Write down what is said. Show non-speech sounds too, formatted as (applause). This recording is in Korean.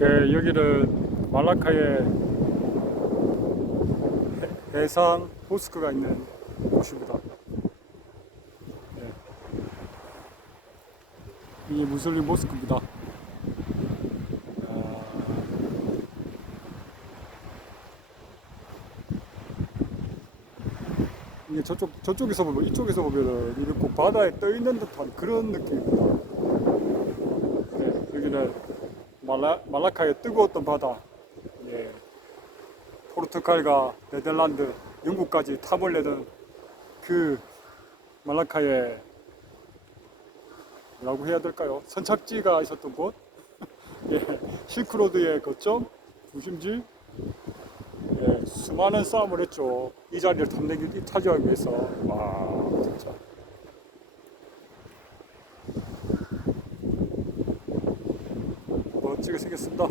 예, 여기는 말라카의 해- 해상 모스크가 있는 곳입니다. 예. 이게 무슬림 모스크입니다. 아, 이게 저쪽 저쪽에서 보면 이쪽에서 보면은 이게 꼭 바다에 떠 있는 듯한 그런 느낌입니다. 네, 여기는 말라 말라카의 뜨거웠던 바다. 예. 포르투갈과 네덜란드, 영국까지 탑을 내던 그 말라카의 뭐라고 해야 될까요? 선착지가 있었던 곳. (laughs) 예, 실크로드의 거점, 중심지. 예, 수많은 싸움을 했죠. 이 자리를 탐내기 차지하기 위해서. 와, 진짜. 멋지게 생겼습니다.